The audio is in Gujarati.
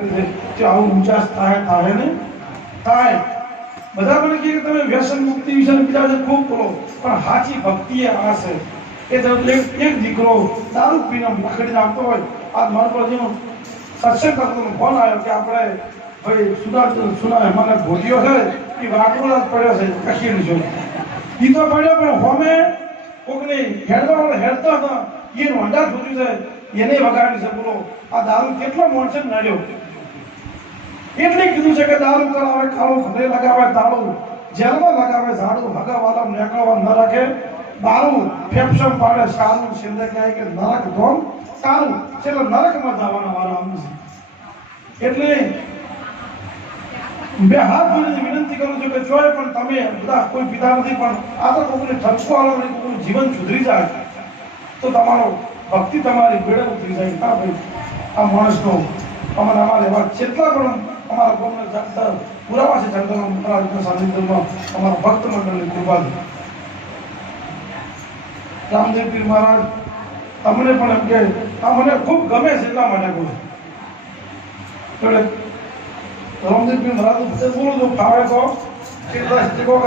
કે આવું ઊંચા થાય ને થાય બધા મને કહે કે તમે વ્યસન મુક્તિ વિશે બીજા ખૂબ બોલો પણ સાચી ભક્તિ એ આ છે એ તો એક દીકરો દારૂ પીને લખડી નાખતો હોય આ મહારાજનો સત્સંગ કરતો ફોન આવ્યો કે આપણે ભાઈ સુના મને ભોટિયો છે એ વાકડો જ પડ્યો છે કશી નહીં જોઈ એ તો પડ્યો પણ હોમે કોકને હેડતા હતા એ નોંધા છોડ્યું છે એને વગાડી છે બોલો આ દારૂ કેટલો મોણસે નડ્યો એટલે કીધું છે કે દારૂ કરાવે કાળો ભલે લગાવે તાળું જેલમાં લગાવે ઝાડું હગાવાલા નેકળવા ન રાખે દારૂ ફેફસમ પાડે સારું છેલ્લે કહે કે નરક ધોમ સારું છેલ્લે નરકમાં જવાના વાળા આવું છે એટલે બે હાથ જોડીને વિનંતી કરું છું કે જોય પણ તમે બધા કોઈ પિતા નથી પણ આ તો કોઈને ઠપકો આલો નહીં કોઈનું જીવન સુધરી જાય તો તમારો ભક્તિ તમારી બેડે ઉતરી જાય ના ભાઈ આ માણસનો અમારે એવા જેટલા પણ અમારા ગામના જગતર પુરાવા છે જગતના મહારાજના સાનિધ્યમાં અમારા ભક્ત મંડળની કૃપા છે રામદેવ પીર મહારાજ તમને પણ એમ કે આ મને ખૂબ ગમે છે એટલા માટે કહું છું રામદેવ પીર મહારાજ બોલો તો ફાવે તો કે